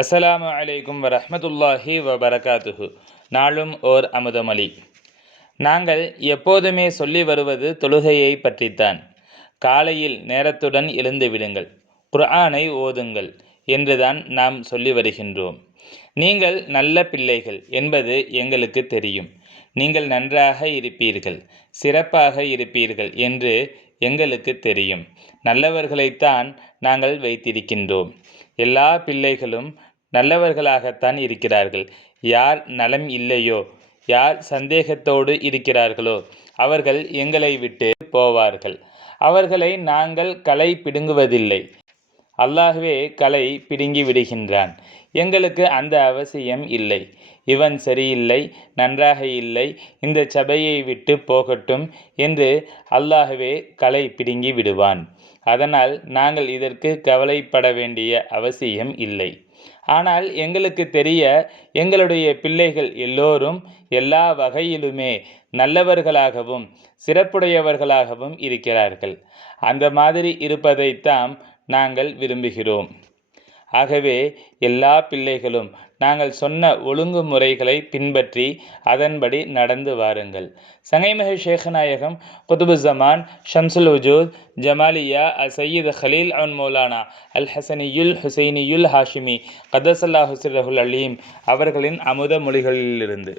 அஸ்ஸலாமு அலைக்கும் வரஹ்மத்துல்லாஹி வபரகாத்துஹு. நாளும் ஓர் அமுதமொழி. நாங்கள் எப்போதுமே சொல்லி வருவது தொழுகையை பற்றித்தான். காலையில் நேரத்துடன் எழுந்து விடுங்கள், குர்ஆனை ஓதுங்கள் என்றுதான் நாம் சொல்லி வருகின்றோம். நீங்கள் நல்ல பிள்ளைகள் என்பது எங்களுக்கு தெரியும். நீங்கள் நன்றாக இருப்பீர்கள், சிறப்பாக இருப்பீர்கள் என்று எங்களுக்கு தெரியும். நல்லவர்களைத்தான் நாங்கள் வைத்திருக்கின்றோம். எல்லா பிள்ளைகளும் நல்லவர்களாகத்தான் இருக்கிறார்கள். யார் நலம் இல்லையோ, யார் சந்தேகத்தோடு இருக்கிறார்களோ அவர்கள் எங்களை விட்டு போவார்கள். அவர்களை நாங்கள் களை பிடுங்குவதில்லை, அல்லாஹ்வே களை பிடுங்கி விடுகின்றான். எங்களுக்கு அந்த அவசியம் இல்லை. இவன் சரியில்லை, நன்றாக இல்லை, இந்த சபையை விட்டு போகட்டும் என்று அல்லாஹ்வே களை பிடுங்கி விடுவான். அதனால் நாங்கள் இதற்கு கவலைப்பட வேண்டிய அவசியம் இல்லை. ஆனால் எங்களுக்கு தெரிய எங்களுடைய பிள்ளைகள் எல்லோரும் எல்லா வகையிலுமே நல்லவர்களாகவும் சிறப்புடையவர்களாகவும் இருக்கிறார்கள். அந்த மாதிரி இருப்பதைத்தான் நாங்கள் விரும்புகிறோம். ஆகவே எல்லா பிள்ளைகளும் நாங்கள் சொன்ன ஒழுங்குமுறைகளை பின்பற்றி அதன்படி நடந்து வாருங்கள். சங்கைமிகு ஷேக் நாயகம் குதுபுஸ்ஸமான் ஷம்சுல் வஜூத் ஜமாலியா சையீத் கலீல் அன் மௌலானா அல் ஹசனியுல் ஹுசைனியுல் ஹாஷிமி கதஸல்லாஹு சிர்ரஹுல் அலீம் அவர்களின் அமுத மொழிகளிலிருந்து.